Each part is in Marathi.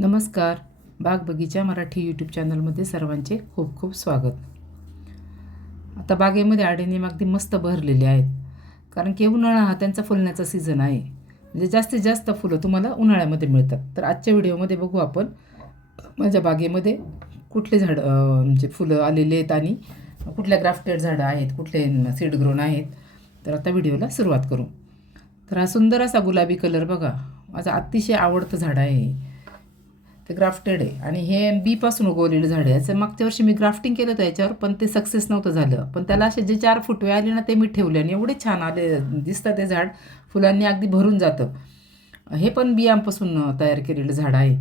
नमस्कार. बाग बगीचा मराठी यूट्यूब चॅनलमध्ये सर्वांचे खूप खूप स्वागत. आता बागेमध्ये आडेनियम अगदी मस्त भरलेले आहेत. कारण की उन्हाळा हा त्यांचा फुलण्याचा सीझन आहे. म्हणजे जास्तीत जास्त फुलं तुम्हाला उन्हाळ्यामध्ये मिळतात. तर आजच्या व्हिडिओमध्ये बघू आपण माझ्या बागेमध्ये कुठले झाड म्हणजे फुलं आलेले आहेत आणि कुठल्या ग्राफ्टेड झाडं आहेत कुठले सीड ग्रोन आहेत. तर आता व्हिडिओला सुरुवात करू. तर हा सुंदर असा गुलाबी कलर बघा. माझं अतिशय आवडतं झाड आहे ते ग्राफ्टेड आहे. आणि हे बीपासून उगवलेलं झाड आहे. याचं मागच्या वर्षी मी ग्राफ्टिंग केलं होतं याच्यावर पण ते सक्सेस नव्हतं झालं. पण त्याला असे जे चार फुटवे आले ना ते मी ठेवले आणि एवढे छान आले. दिसतं ते झाड. फुलांनी अगदी भरून जातं. हे पण बियांपासून तयार केलेलं झाड आहे.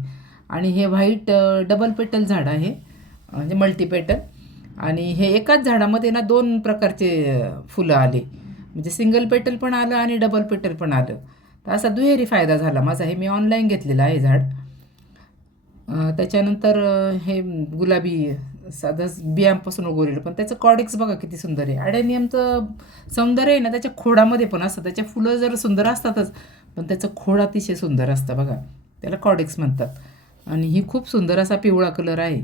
आणि हे व्हाईट डबल पेटल झाड आहे. म्हणजे मल्टीपेटल आणि हे एकाच झाडामध्ये ना दोन प्रकारचे फुलं आले. म्हणजे सिंगल पेटल पण आलं आणि डबल पेटल पण आलं. तर असा दुहेरी फायदा झाला माझा. हे मी ऑनलाईन घेतलेलं आहे झाड. त्याच्यानंतर हे गुलाबी साधं बियांपासून उगवलेलं. पण त्याचं कॉडिक्स बघा किती सुंदर आहे. ॲडेनियमचं सौंदर्य आहे ना त्याच्या खोडामध्ये पण असतं. त्याच्या फुलं जर सुंदर असतातच पण त्याचं खोड अतिशय सुंदर असतं बघा. त्याला कॉडिक्स म्हणतात. आणि ही खूप सुंदर असा पिवळा कलर आहे.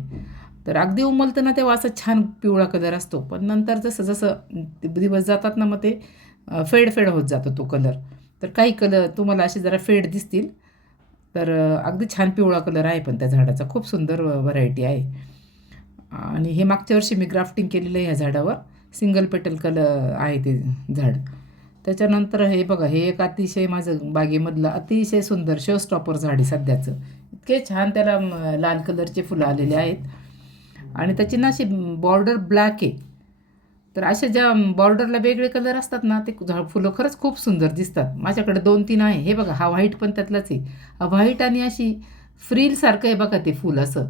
तर अगदी उमलताना तेव्हा असा छान पिवळा कलर असतो. पण नंतर जसं जसं दिवस जातात ना मग ते फेड फेड होत जातो तो कलर. तर काही कलर तुम्हाला असे जरा फेड दिसतील. तर अगदी छान पिवळा कलर आहे पण त्या झाडाचा. खूप सुंदर व्हरायटी आहे. आणि हे मागच्या वर्षी मी ग्राफ्टिंग केलेलं आहे ह्या झाडावर. सिंगल पेटल कलर आहे ते झाड. त्याच्यानंतर हे बघा हे एक अतिशय माझं बागेमधलं अतिशय सुंदर शो स्टॉपर झाड आहे सध्याचं. इतके छान त्याला लाल कलरचे फुलं आलेले आहेत. आणि त्याची ना अशी बॉर्डर ब्लॅक आहे. तर अशा ज्या बॉर्डरला वेगळे कलर असतात ना ते झाड फुलं खरंच खूप सुंदर दिसतात. माझ्याकडे दोन तीन आहे. हे बघा हा व्हाईट पण त्यातलाच आहे. हा व्हाईट आणि अशी फ्रीलसारखं आहे बघा ते फुल असं.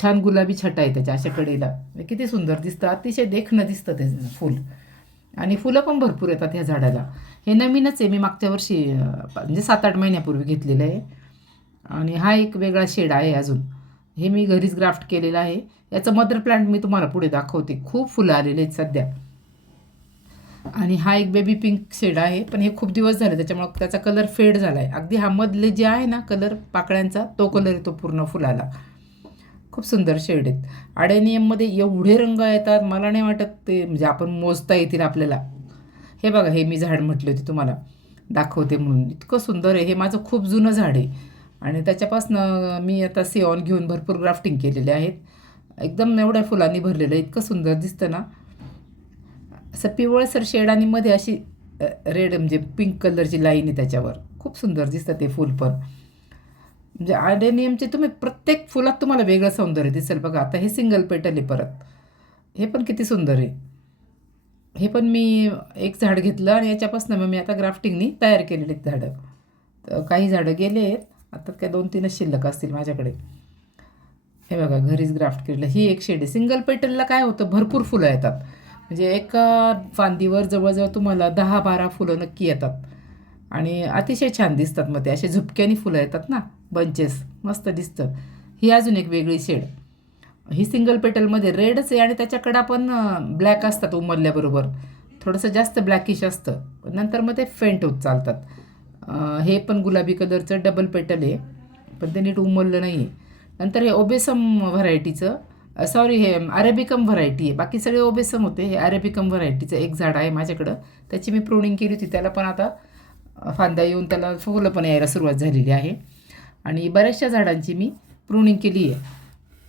छान गुलाबी छटा आहे त्याच्या अशा कडेला. किती सुंदर दिसतं. अतिशय देखणं दिसतं ते फूल. आणि फुलं पण भरपूर येतात ह्या झाडाला. हे नवीनच आहे. मी मागच्या वर्षी म्हणजे सात आठ महिन्यापूर्वी घेतलेलं आहे. आणि हा एक वेगळा शेड आहे अजून. हे मी घरीच ग्राफ्ट केलेलं आहे. याचं मदर प्लांट मी तुम्हाला पुढे दाखवते. खूप फुलं आलेले आहेत सध्या. आणि हा एक बेबी पिंक शेड आहे पण हे खूप दिवस झाले त्याच्यामुळं त्याचा कलर फेड झाला आहे अगदी हा मधले जे आहे ना कलर पाकळ्यांचा तो कलर येतो पूर्ण फुलाला. खूप सुंदर शेड आहेत. आडेनियममध्ये एवढे रंग येतात मला नाही वाटत ते म्हणजे आपण मोजता येतील आपल्याला. हे बघा हे मी झाड म्हटले होते तुम्हाला. दाखवते म्हणून. इतकं सुंदर आहे. हे माझं खूप जुनं झाड आहे. आणि त्याच्यापासनं मी आता सेवन घेऊन भरपूर ग्राफ्टिंग केलेले आहेत. एकदम एवढ्या फुलांनी भरलेलं आहे इतकं सुंदर दिसतं ना. असं पिवळसर शेड आणि मध्ये अशी रेड म्हणजे पिंक कलरची लाईन आहे त्याच्यावर. खूप सुंदर दिसतं ते फूल पण. म्हणजे आडेनियमचे तुम्ही प्रत्येक फुलात तुम्हाला वेगळं सौंदर्य दिसेल बघा. आता हे सिंगल पेटल आहे परत. हे पण किती सुंदर आहे. हे पण मी एक झाड घेतलं आणि याच्यापासून मग मी आता ग्राफ्टिंगनी तयार केलेली आहेत झाडं. तर काही झाडं गेले आहेत. आता काय दोन तीनच शिल्लक असतील माझ्याकडे. हे बघा घरीच ग्राफ्ट केलेलं ही एक शेड आहे. सिंगल पेटलला काय होतं? भरपूर फुलं येतात. म्हणजे एका फांदीवर जवळजवळ तुम्हाला दहा बारा फुलं नक्की येतात. आणि अतिशय छान दिसतात मग ते. असे झुपक्यानी फुलं येतात ना? बंचेस मस्त दिसतं. ही अजून एक वेगळी शेड ही सिंगल पेटलमध्ये रेडच आहे आणि त्याच्याकडं पण ब्लॅक असतात उमरल्याबरोबर थोडंसं जास्त ब्लॅकिश असतं. नंतर मग ते फेंट होत चालतात. हे पण गुलाबी कलरचं डबल पेटल आहे. पण ते नीट उमललं नाही आहे नंतर हे ओबेसम व्हरायटीचं सॉरी हे अरेबिकम व्हरायटी आहे. बाकी सगळे ओबेसम होते. हे अरेबिकम व्हरायटीचं एक झाड आहे माझ्याकडं. त्याची मी प्रुनिंग केली होती. त्याला पण आता फांदा फांद्या येऊन त्याला फुलं पण यायला सुरुवात झालेली आहे. आणि बऱ्याचशा झाडांची मी प्रुनिंग केली आहे.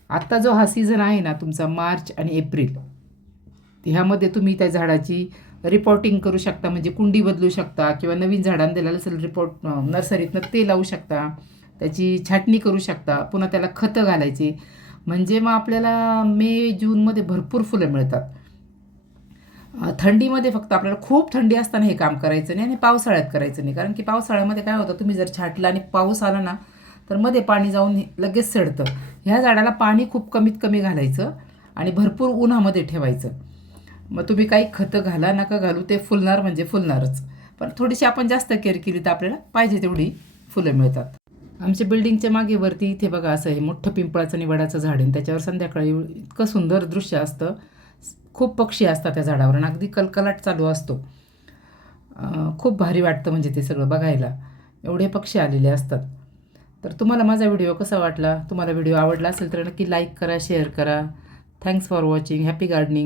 आत्ता जो हा सीझन आहे ना तुमचा मार्च आणि एप्रिल ह्यामध्ये तुम्ही त्या झाडाची रिपोर्टिंग करू शकता म्हणजे कुंडी बदलू शकता किंवा नवीन झाडांना दिलेलं असेल रिपोर्ट नर्सरीतनं ते लावू शकता त्याची छाटणी करू शकता पुन्हा त्याला खतं घालायचे. म्हणजे मग आपल्याला मे जूनमध्ये भरपूर फुलं मिळतात. थंडीमध्ये फक्त आपल्याला खूप थंडी असताना हे काम करायचं नाही आणि पावसाळ्यात करायचं नाही. कारण की पावसाळ्यामध्ये काय होतं तुम्ही जर छाटलं आणि पाऊस आला ना तर मध्ये पाणी जाऊन हे लगेच सडतं. ह्या झाडाला पाणी खूप कमीत कमी घालायचं आणि भरपूर उन्हामध्ये ठेवायचं. मग तुम्ही काही खतं घाला नका घालू ते फुलणार म्हणजे फुलणारच. पण थोडीशी आपण जास्त केअर केली तर आपल्याला पाहिजे तेवढी फुलं मिळतात. आमच्या बिल्डिंगच्या मागे वरती इथे बघा असं हे मोठं पिंपळाचं निवडाचं झाड आहे आणि त्याच्यावर संध्याकाळी इतकं सुंदर दृश्य असतं. खूप पक्षी असतात त्या झाडावर आणि अगदी कलकलाट चालू असतो. खूप भारी वाटतं म्हणजे ते सगळं बघायला. एवढे पक्षी आलेले असतात. तर तुम्हाला माझा व्हिडिओ कसा वाटला? तुम्हाला व्हिडिओ आवडला असेल तर नक्की लाईक करा शेअर करा. Thanks for watching happy gardening